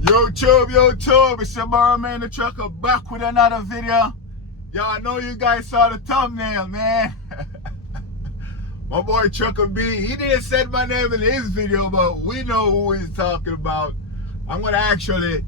YouTube, it's your man the trucker back with another video. Yo, I know you guys saw the thumbnail, man. My boy Trucker B, he didn't say my name in his video, but we know who he's talking about. I'm gonna actually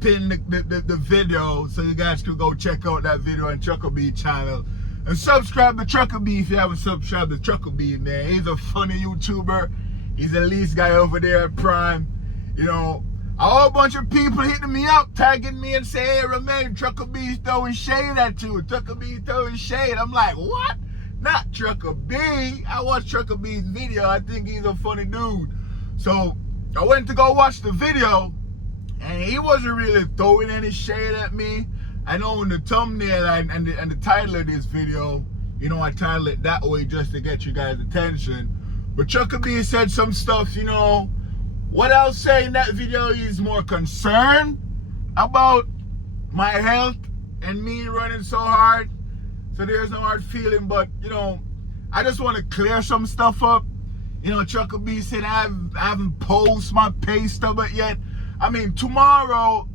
pin the video so you guys can go check out that video on Trucker B channel. And subscribe to Trucker B if you haven't subscribed to Trucker B, man. He's a funny YouTuber. He's a Lease guy over there at Prime. You know, a whole bunch of people hitting me up, tagging me and saying, hey, Romain, Trucker B's throwing shade at you. Trucker B throwing shade. I'm like, what? Not Trucker B. I watched Trucker B's video. I think he's a funny dude. So I went to go watch the video, and he wasn't really throwing any shade at me. I know in the thumbnail and the title of this video, you know, I titled it that way just to get you guys' attention. But Trucker B said some stuff, you know. What I'll say in that video is more concerned about my health and me running so hard. So there's no hard feeling, but, you know, I just want to clear some stuff up. You know, Trucker B said I haven't posted my pay stub yet. I mean, tomorrow,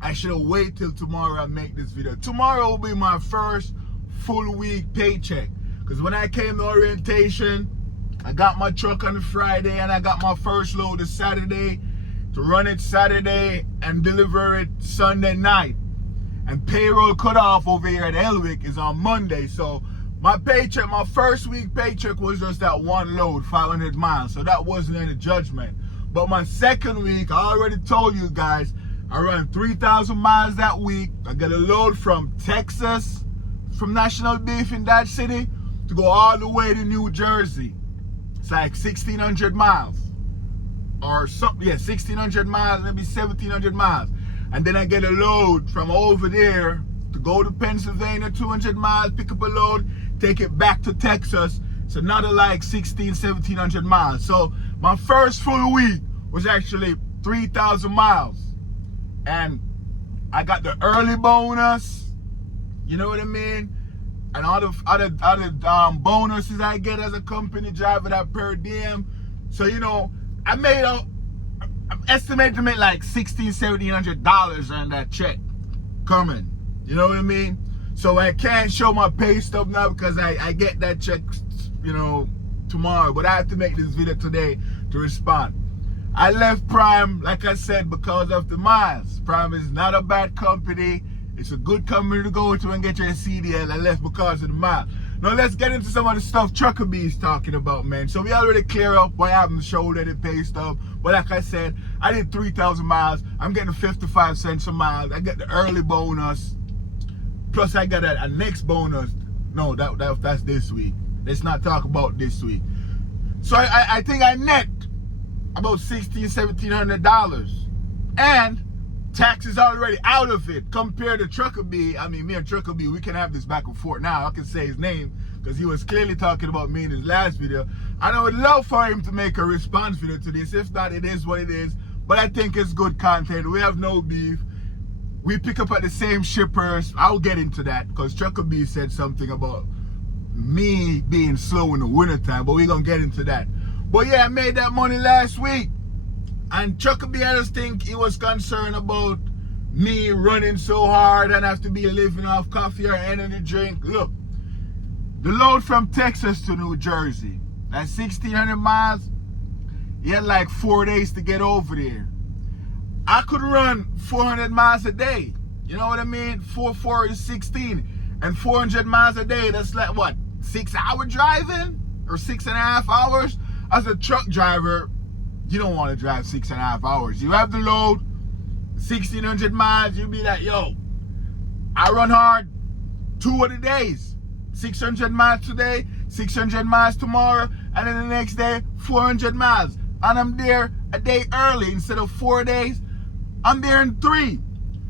I should wait till tomorrow I make this video. Tomorrow will be my first full week paycheck. Because when I came to orientation, I got my truck on Friday and I got my first load of Saturday to run it Saturday and deliver it Sunday night. And payroll cutoff over here at Elwick is on Monday. So my paycheck, my first week paycheck was just that one load, 500 miles. So that wasn't any judgment. But my second week, I already told you guys, I ran 3,000 miles that week. I got a load from Texas, from National Beef in Dodge City, to go all the way to New Jersey. It's like 1,600 miles. Or something, yeah, 1,600 miles, maybe 1,700 miles. And then I get a load from over there to go to Pennsylvania, 200 miles, pick up a load, take it back to Texas. It's another like 1,700 miles. So my first full week was actually 3,000 miles. And I got the early bonus, you know what I mean? And all the other bonuses I get as a company driver, that per diem. So, you know, I'm estimated to make like $1,600-$1,700 on that check coming. You know what I mean? So I can't show my pay stub now because I get that check, you know, tomorrow. But I have to make this video today to respond. I left Prime, like I said, because of the miles. Prime is not a bad company. It's a good company to go to and get your CDL. I left because of the miles. Now let's get into some of the stuff Trucker B is talking about, man. So we already clear up what happened to shoulder the pay stub. But like I said, I did 3,000 miles. I'm getting 55 cents a mile. I get the early bonus. Plus I got a next bonus. No, that's this week. Let's not talk about this week. So I think I net about $1,600-$1,700. And tax is already out of it compared to Trucker B. I mean, me and Trucker B, we can have this back and forth now. I can say his name because he was clearly talking about me in his last video. And I would love for him to make a response video to this. If not, it is what it is. But I think it's good content. We have no beef. We pick up at the same shippers. I'll get into that because Trucker B said something about me being slow in the wintertime. But we're going to get into that. But yeah, I made that money last week. And Trucker B, I just think he was concerned about me running so hard and have to be living off coffee or energy drink. Look, the load from Texas to New Jersey, that's 1,600 miles. He had like 4 days to get over there. I could run 400 miles a day. You know what I mean? 4 is 16. And 400 miles a day, that's like what? 6 hour driving? Or 6.5 hours? As a truck driver, you don't want to drive 6.5 hours. You have the load, 1,600 miles, you be like, yo, I run hard 2 of the days. 600 miles today, 600 miles tomorrow, and then the next day, 400 miles. And I'm there a day early. Instead of 4 days, I'm there in 3.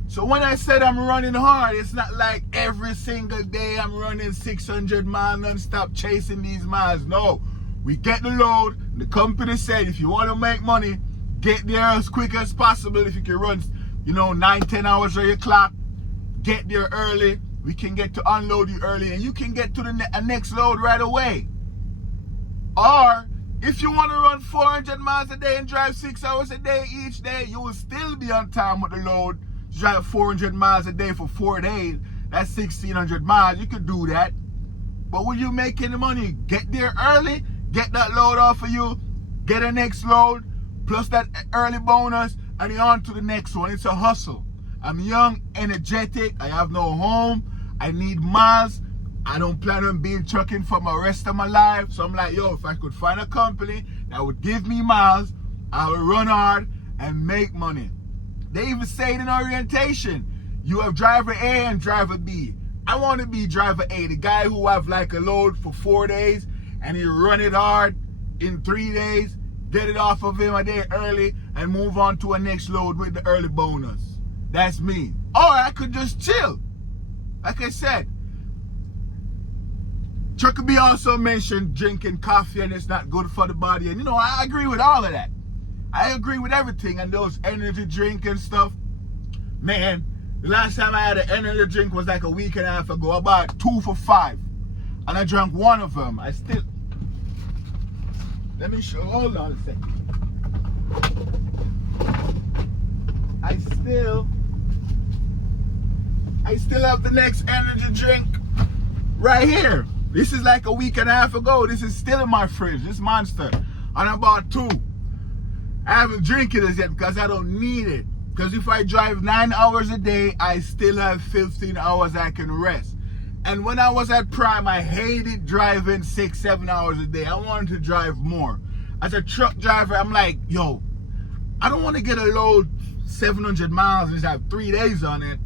So when I said I'm running hard, it's not like every single day I'm running 600 miles non-stop chasing these miles. No. We get the load. The company said if you want to make money, get there as quick as possible. If you can run, you know, 9-10 hours on your clock, get there early. We can get to unload you early and you can get to the next load right away. Or If you want to run 400 miles a day and drive 6 hours a day each day, you will still be on time with the load. Drive 400 miles a day for 4 days. That's 1,600 miles. You could do that. But will you make any money? Get there early, get that load off of you, get a next load, plus that early bonus, and you're on to the next one. It's a hustle. I'm young, energetic. I have no home. I need miles. I don't plan on being trucking for the rest of my life. So I'm like, yo, if I could find a company that would give me miles, I would run hard and make money. They even say it in orientation, you have driver A and driver B. I want to be driver A, the guy who have like a load for 4 days and he run it hard in 3 days, get it off of him a day early and move on to a next load with the early bonus. That's me. Or I could just chill. Like I said, Trucker B also mentioned drinking coffee and it's not good for the body. And you know, I agree with all of that. I agree with everything. And those energy drink and stuff. Man, the last time I had an energy drink was like a week and a half ago. I bought 2 for $5. And I drank one of them. Let me show, hold on a second. I still have the next energy drink right here. This is like a week and a half ago. This is still in my fridge, this Monster. And I bought 2. I haven't drank it as yet because I don't need it. Because if I drive 9 hours a day, I still have 15 hours I can rest. And when I was at Prime, I hated driving 6-7 hours a day. I wanted to drive more. As a truck driver, I'm like, yo, I don't want to get a load 700 miles and just have 3 days on it.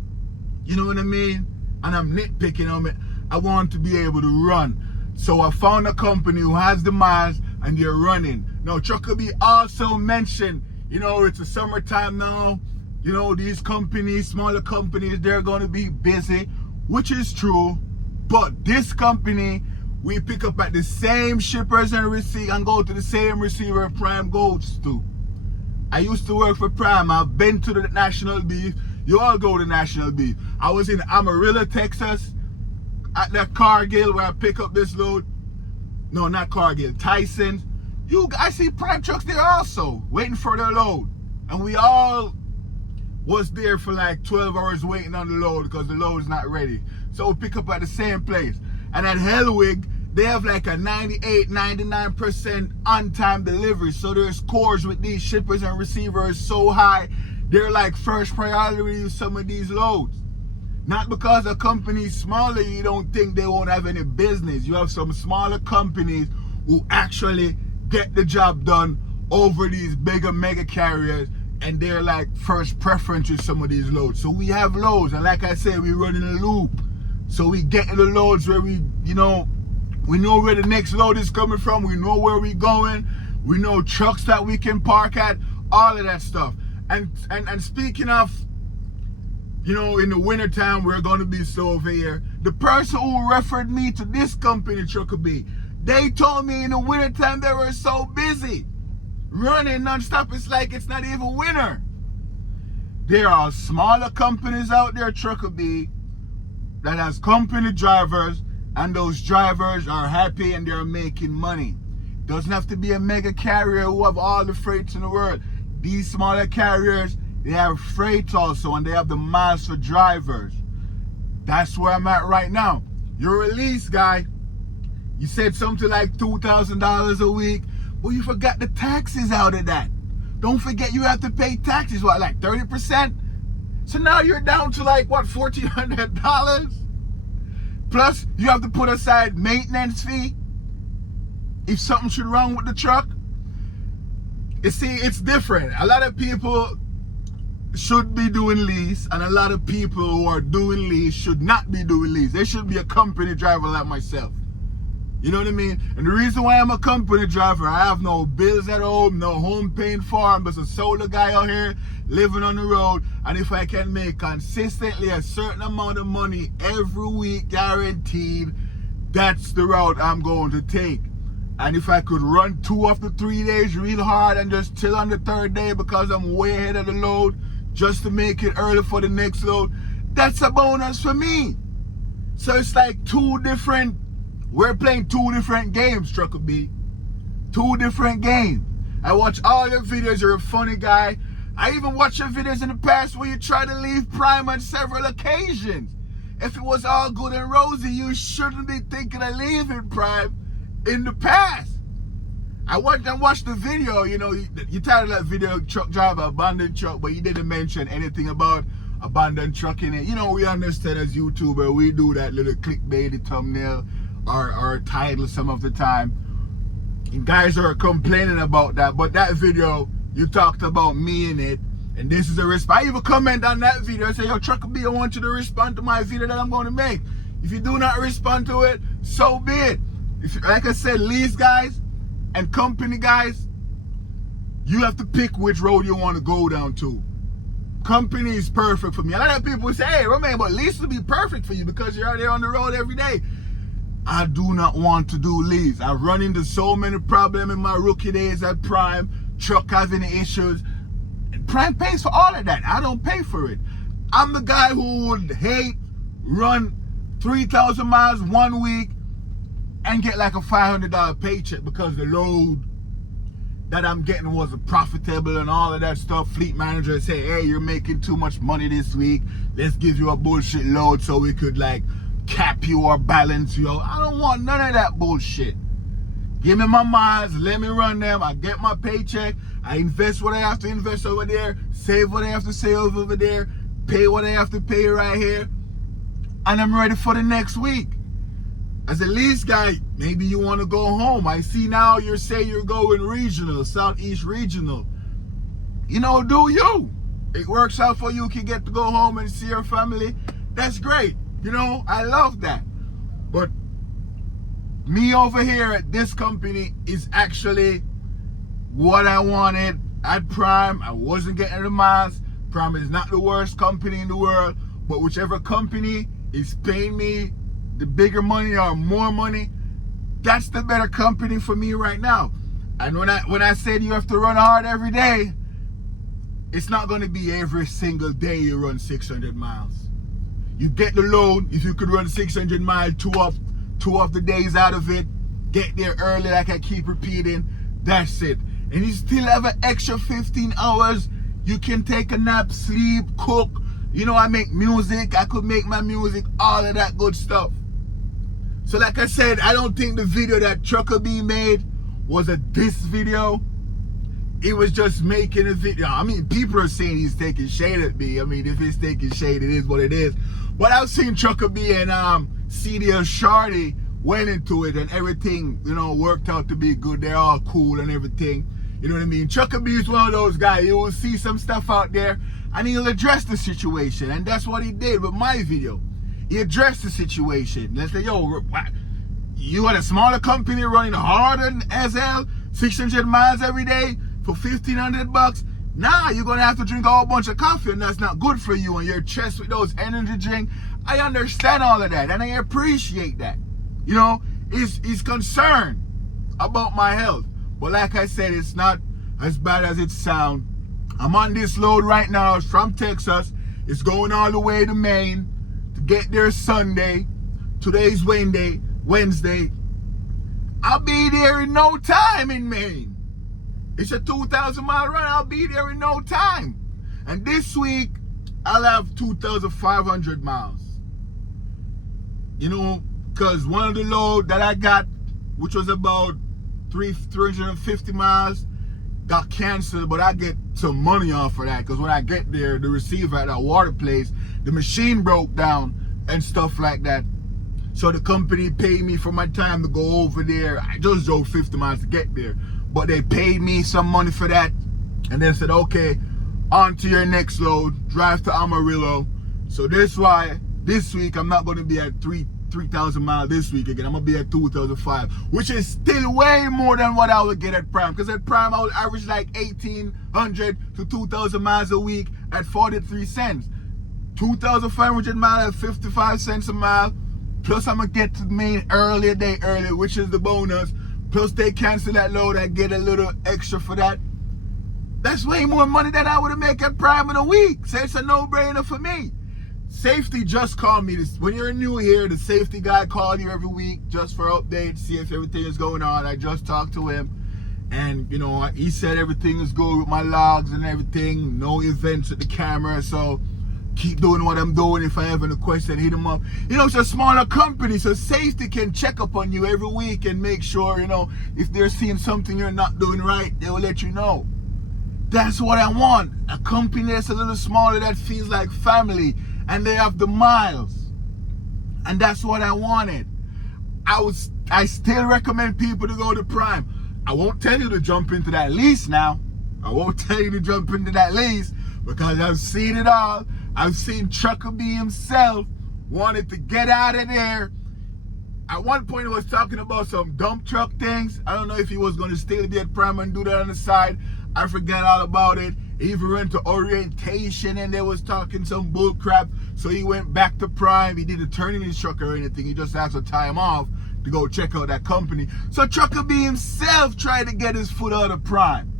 You know what I mean? And I'm nitpicking on it. I want to be able to run. So I found a company who has the miles and they're running. Now, Trucker B also mentioned, you know, it's the summertime now. You know, these companies, smaller companies, they're going to be busy, which is true. But this company, we pick up at the same shippers and receive and go to the same receiver Prime goes to. I used to work for Prime. I've been to the National Beef. You all go to National Beef. I was in Amarillo, Texas, at that Cargill where I pick up this load. No, not Cargill, Tyson. I see Prime trucks there also, waiting for their load. And we all was there for like 12 hours waiting on the load because the load is not ready. So we pick up at the same place. And at Hellwig, they have like a 98, 99% on-time delivery. So their scores with these shippers and receivers so high, they're like first priority with some of these loads. Not because a company's smaller, you don't think they won't have any business. You have some smaller companies who actually get the job done over these bigger mega carriers, and they're like first preference with some of these loads. So we have loads, and like I said, we run in a loop. So we get to the loads where we know where the next load is coming from. We know where we're going. We know trucks that we can park at, all of that stuff. And speaking of, you know, in the wintertime, we're going to be severe. The person who referred me to this company, Trucker B, they told me in the wintertime they were so busy running nonstop. It's like it's not even winter. There are smaller companies out there, Trucker B, that has company drivers, and those drivers are happy and they're making money. Doesn't have to be a mega carrier who have all the freights in the world. These smaller carriers, they have freight also, and they have the miles for drivers. That's where I'm at right now. You're a Lease guy. You said something like $2,000 a week. Well, you forgot the taxes out of that. Don't forget you have to pay taxes, what, like 30%? So now you're down to like, what, $1,400? Plus, you have to put aside maintenance fee if something should wrong with the truck. You see, it's different. A lot of people should be doing Lease, and a lot of people who are doing Lease should not be doing Lease. They should be a company driver like myself. You know what I mean? And the reason why I'm a company driver, I have no bills at home, no home paying for. I'm just a solo guy out here living on the road. And if I can make consistently a certain amount of money every week, guaranteed, that's the route I'm going to take. And if I could run 2 of the 3 days real hard and just chill on the 3rd day because I'm way ahead of the load, just to make it early for the next load, that's a bonus for me. So it's like we're playing 2 different games, Trucker B. 2 different games. I watch all your videos. You're a funny guy. I even watched your videos in the past where you tried to leave Prime on several occasions. If it was all good and rosy, you shouldn't be thinking of leaving Prime in the past. I watched the video, you know, you titled that video, Truck Driver, Abandoned Truck, but you didn't mention anything about abandoned truck in it. You know, we understand as YouTuber, we do that little clickbaity thumbnail or title some of the time. And guys are complaining about that, but that video, you talked about me in it, and this is a response. I even comment on that video and say, yo, Trucker B, I want you to respond to my video that I'm going to make. If you do not respond to it, so be it. If, like I said, Lease guys and company guys, you have to pick which road you want to go down to. Company is perfect for me. A lot of people say, hey, Romain, but Lease will be perfect for you because you're out there on the road every day. I do not want to do Lease. I've run into so many problems in my rookie days at Prime, truck having issues. And Prime pays for all of that. I don't pay for it. I'm the guy who would hate run 3,000 miles 1 week and get like a $500 paycheck because the load that I'm getting wasn't profitable and all of that stuff. Fleet manager say, hey, you're making too much money this week. Let's give you a bullshit load so we could like cap you or balance you. I don't want none of that bullshit. Give me my miles, let me run them. I get my paycheck. I invest what I have to invest over there, save what I have to save over there, pay what I have to pay right here, and I'm ready for the next week. As a Lease guy, maybe you want to go home. I see now you're saying you're going regional, Southeast regional. You know, do you? It works out for you. You can get to go home and see your family. That's great. You know, I love that. But me over here at this company is actually what I wanted at Prime. I wasn't getting the miles. Prime is not the worst company in the world, but whichever company is paying me the bigger money or more money, that's the better company for me right now. And when I said you have to run hard every day, it's not going to be every single day you run 600 miles. You get the load. If you could run 600 miles, two off the days out of it, get there early like I keep repeating, that's it. And you still have an extra 15 hours. You can take a nap, sleep, cook. You know, I make music. I could make my music, all of that good stuff. So like I said, I don't think the video that Trucker B made was a diss video. It was just making a video. I mean, people are saying he's taking shade at me. I mean, if he's taking shade, it is what it is. But I've seen Trucker B and CDL Shorty went into it and everything, you know, worked out to be good. They're all cool and everything. You know what I mean? Trucker B is one of those guys. You will see some stuff out there and he'll address the situation. And that's what he did with my video. He addressed the situation. Let's say, yo, you got a smaller company running harder than SL, 600 miles every day for $1,500. Nah, you're gonna have to drink a whole bunch of coffee, and that's not good for you and your chest with those energy drinks. I understand all of that, and I appreciate that. You know, he's concerned about my health. But like I said, it's not as bad as it sounds. I'm on this load right now. It's from Texas. It's going all the way to Maine to get there Sunday. Today's Wednesday. I'll be there in no time in Maine. It's a 2,000-mile run. I'll be there in no time. And this week, I'll have 2,500 miles. You know, because one of the load that I got, which was about 350 miles, got canceled, but I get some money off of that because when I get there, the receiver at that water place, the machine broke down and stuff like that. So the company paid me for my time to go over there. I just drove 50 miles to get there, but they paid me some money for that and then said, okay, on to your next load, drive to Amarillo. So that's why this week I'm not going to be at 3,000 miles this week again. I'm going to be at 2,005, which is still way more than what I would get at Prime. Because at Prime, I would average like 1,800 to 2,000 miles a week at 43 cents. 2,500 miles at 55 cents a mile. Plus, I'm going to get to Maine early, a day early, which is the bonus. Plus, they cancel that load. I get a little extra for that. That's way more money than I would have made at Prime in a week. So it's a no-brainer for me. Safety just called me. When you're new here, the safety guy called you every week just for updates, see if everything is going on. I just talked to him. And, you know, he said everything is good with my logs and everything. No events with the camera. So keep doing what I'm doing. If I have any question, hit him up. You know, it's a smaller company, so safety can check up on you every week and make sure, you know, if they're seeing something you're not doing right, they will let you know. That's what I want. A company that's a little smaller that feels like family and they have the miles. And that's what I wanted. I still recommend people to go to Prime. I won't tell you to jump into that lease now. I won't tell you to jump into that lease because I've seen it all. I've seen Trucker B himself wanted to get out of there. At one point he was talking about some dump truck things. I don't know if he was going to still be at Prime and do that on the side. I forgot all about it. He even went to orientation and they was talking some bull crap. So he went back to Prime. He didn't turn in his truck or anything. He just asked for time off to go check out that company. So Trucker B himself tried to get his foot out of Prime.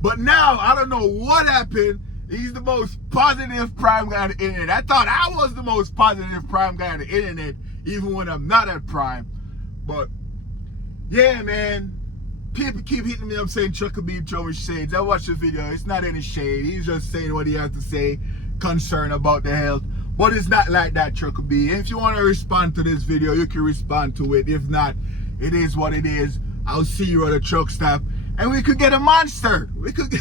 But now, I don't know what happened. He's the most positive Prime guy on the internet. I thought I was the most positive Prime guy on the internet, even when I'm not at Prime. But, yeah, man. People keep hitting me up saying Trucker B throwing shades. I watched the video. It's not any shade. He's just saying what he has to say, concerned about the health. But it's not like that, Trucker B. If you want to respond to this video, you can respond to it. If not, it is what it is. I'll see you at a truck stop. And we could get a monster. We could get...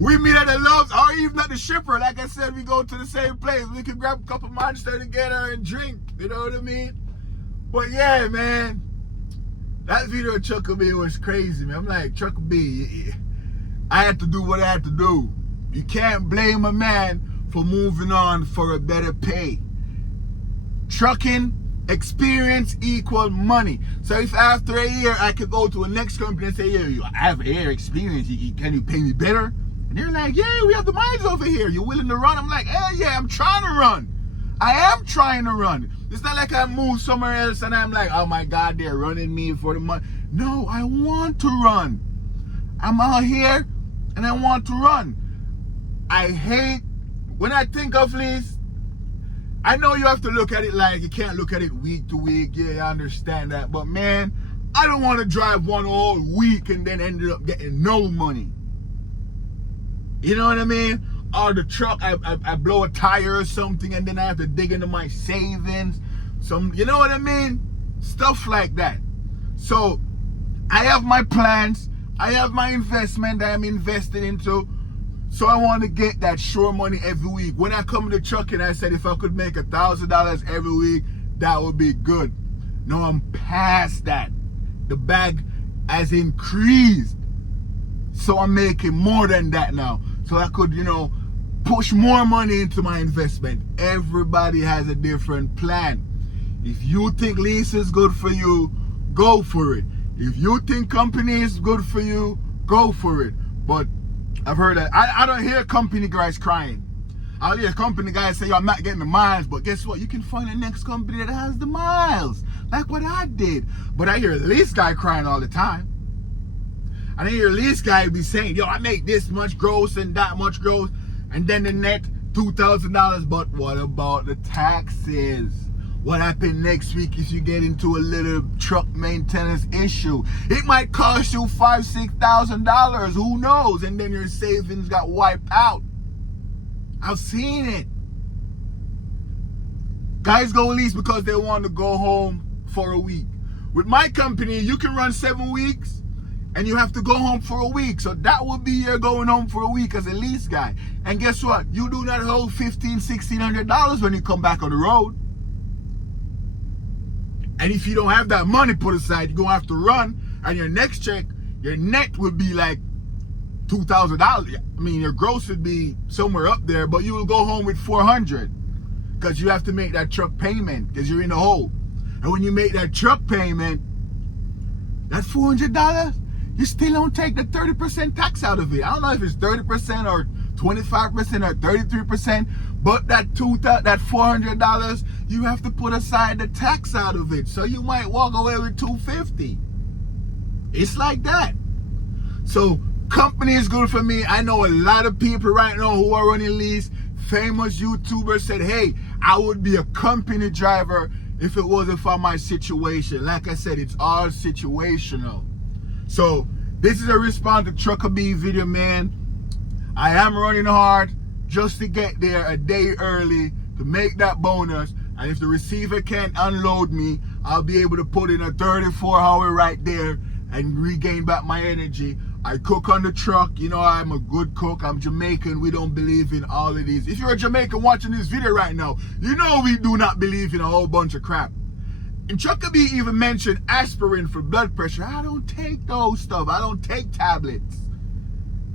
we meet at the Loves or even at the Shipper. Like I said, we go to the same place. We could grab a couple monster together and drink. You know what I mean? But yeah, man. That video of Trucker B was crazy, man. I'm like, Trucker B, I had to do what I had to do. You can't blame a man for moving on for a better pay. Trucking experience equal money. So if after a year I could go to a next company and say, yeah, I have a year experience, can you pay me better? And they're like, yeah, we have the miles over here. You willing to run? I'm like, hell yeah, I'm trying to run. I am trying to run. It's not like I moved somewhere else and I'm like, oh my God, they're running me for the money. No, I want to run. I'm out here and I want to run. I hate, when I think of Lease, I know you have to look at it like, you can't look at it week to week. Yeah, I understand that. But man, I don't want to drive one whole week and then end up getting no money. You know what I mean? Or the truck, I blow a tire or something and then I have to dig into my savings. You know what I mean? Stuff like that. So I have my plans. I have my investment that I'm invested into. So I want to get that sure money every week. When I come to the truck and I said if I could make $1,000 every week, that would be good. No, I'm past that. The bag has increased. So I'm making more than that now. So I could, you know, push more money into my investment. Everybody has a different plan. If you think Lease is good for you, go for it. If you think company is good for you, go for it. But I've heard that. I don't hear company guys crying. I'll hear company guys say, I'm not getting the miles. But guess what? You can find the next company that has the miles. Like what I did. But I hear the Lease guy crying all the time. I hear Lease guy be saying, yo, I make this much gross and that much gross. And then the net $2,000. But what about the taxes? What happened next week if you get into a little truck maintenance issue? It might cost you $5,000, $6,000. Who knows? And then your savings got wiped out. I've seen it. Guys go Lease because they want to go home for a week. With my company, you can run 7 weeks and you have to go home for a week. So that would be your going home for a week as a Lease guy. And guess what? You do not hold $1,500, $1,600 when you come back on the road. And if you don't have that money put aside, you're going to have to run. And your next check, your net would be like $2,000. I mean, your gross would be somewhere up there, but you will go home with $400 because you have to make that truck payment because you're in the hole. And when you make that truck payment, that $400, you still don't take the 30% tax out of it. I don't know if it's 30% or 25% or 33%, but that $400, you have to put aside the tax out of it. So you might walk away with $250. It's like that. So company is good for me. I know a lot of people right now who are running Lease. Famous YouTubers said, hey, I would be a company driver if it wasn't for my situation. Like I said, it's all situational. So this is a response to Trucker B video, man. I am running hard just to get there a day early to make that bonus. And if the receiver can't unload me, I'll be able to put in a 34-hour right there and regain back my energy. I cook on the truck. You know, I'm a good cook. I'm Jamaican. We don't believe in all of these. If you're a Jamaican watching this video right now, you know we do not believe in a whole bunch of crap. And Trucker B even mentioned aspirin for blood pressure. I don't take those stuff. I don't take tablets.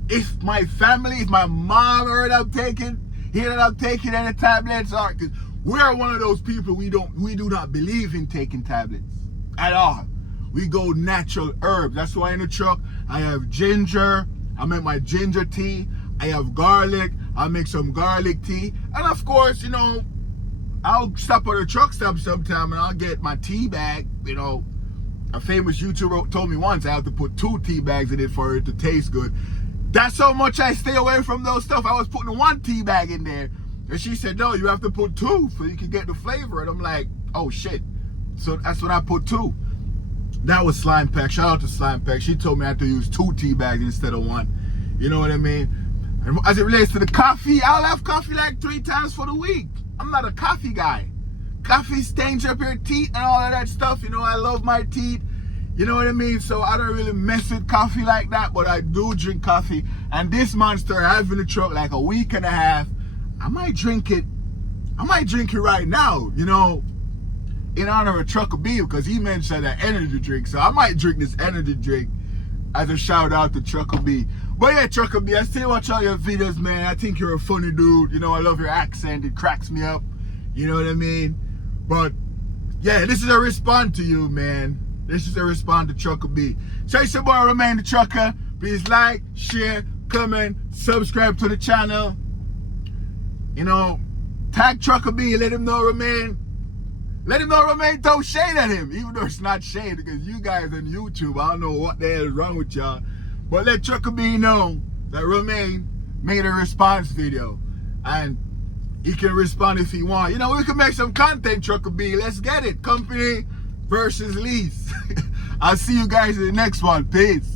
If my family, if my mom heard I'm taking any tablets, or because we're one of those people, we do not believe in taking tablets at all. We go natural herbs. That's why in the truck I have ginger. I make my ginger tea. I have garlic. I make some garlic tea. And of course, you know, I'll stop at a truck stop sometime and I'll get my tea bag. You know, a famous YouTuber told me once I have to put 2 tea bags in it for it to taste good. That's how much I stay away from those stuff. I was putting 1 tea bag in there. And she said, no, you have to put 2 so you can get the flavor. And I'm like, oh shit. So that's when I put 2. That was Slime Pack. Shout out to Slime Pack. She told me I had to use 2 tea bags instead of 1. You know what I mean? And as it relates to the coffee, I'll have coffee like 3 times for the week. I'm not a coffee guy. Coffee stains up your teeth and all of that stuff. You know, I love my teeth. You know what I mean? So I don't really mess with coffee like that, but I do drink coffee. And this monster I have in the truck like a week and a half. I might drink it right now, you know, in honor of Trucker B, because he mentioned an energy drink. So I might drink this energy drink as a shout out to Trucker B. But yeah, Trucker B, I still watch all your videos, man. I think you're a funny dude. You know, I love your accent. It cracks me up. You know what I mean? But yeah, this is a response to you, man. This is a response to Trucker B. So it's your boy, Remain the Trucker. Please like, share, comment, subscribe to the channel. You know, tag Trucker B, let him know Remain throw shade at him, even though it's not shade, because you guys on YouTube, I don't know what the hell is wrong with y'all. But let Trucker B know that Remain made a response video. And he can respond if he wants. You know, we can make some content, Trucker B. Let's get it. Company versus lease. I'll see you guys in the next one. Peace.